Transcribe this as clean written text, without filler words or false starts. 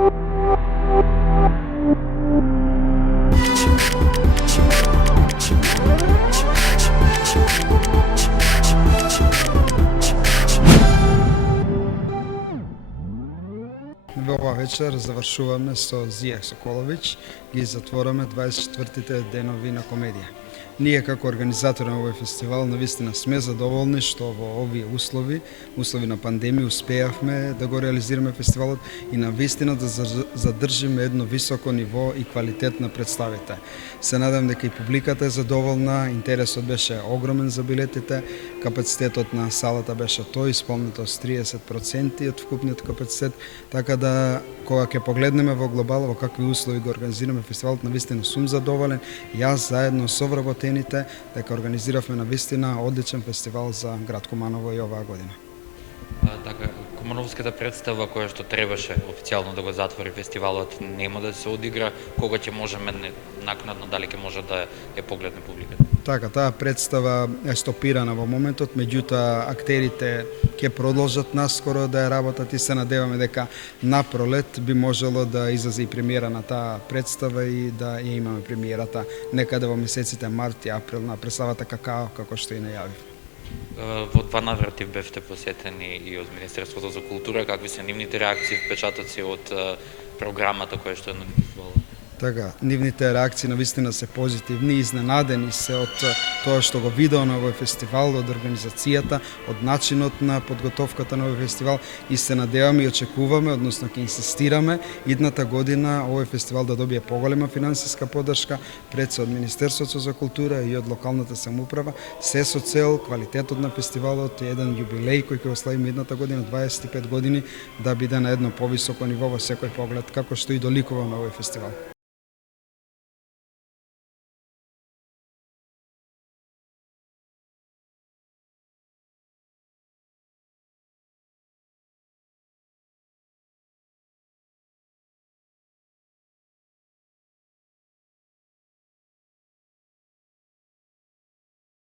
Во ова вечер завршуваме со Зија Соколовиќ, ги затвораме 24-тите денови на комедија. Ние како организатори на овој фестивал навистина сме задоволни што во овие услови на пандемија успеавме да го реализираме фестивалот и навистина да задржиме едно високо ниво и квалитет на представите. Се надевам дека и публиката е задоволна, интересот беше огромен за билетите, капацитетот на салата беше тој, исполнето с 30% од вкупниот капацитет, така да кога ќе погледнеме во глобал во какви услови го организираме фестивалот, навистина сум задоволен. Јас заедно со вработените дека организиравме навистина одличен фестивал за град Куманово и оваа година. Така, Кумановската представа која што требаше официјално да го затвори фестивалот нема да се одигра, кога ќе можеме накнадно дали ќе може да ја погледне публиката? Така, таа представа е стопирана во моментот, меѓутоа актерите ќе продолжат наскоро да ја работат и се надеваме дека на пролет би можело да излезе и премиера на таа представа и да ја имаме премиерата некаде во месеците март и април на представата Какао, како што и најавив. Во два наврати бевте посетени и од Министерството за култура, какви се нивните реакции, впечатоци од програмата која што е на фестивалот? Така, нивните реакции навистина се позитивни, изненадени се од тоа што го видео на овој фестивал, од организацијата, од начинот на подготовката на овој фестивал и се надеваме и очекуваме, односно ќе инсистираме идната година овој фестивал да добие поголема финансиска поддршка пред се од Министерството за култура и од локалната самоуправа, се со цел квалитетот на фестивалот и еден јубилеј кој ќе ославиме идната година 25 години да биде на едно повисоко ниво во секој поглед, како што и доликува на овој фестивал.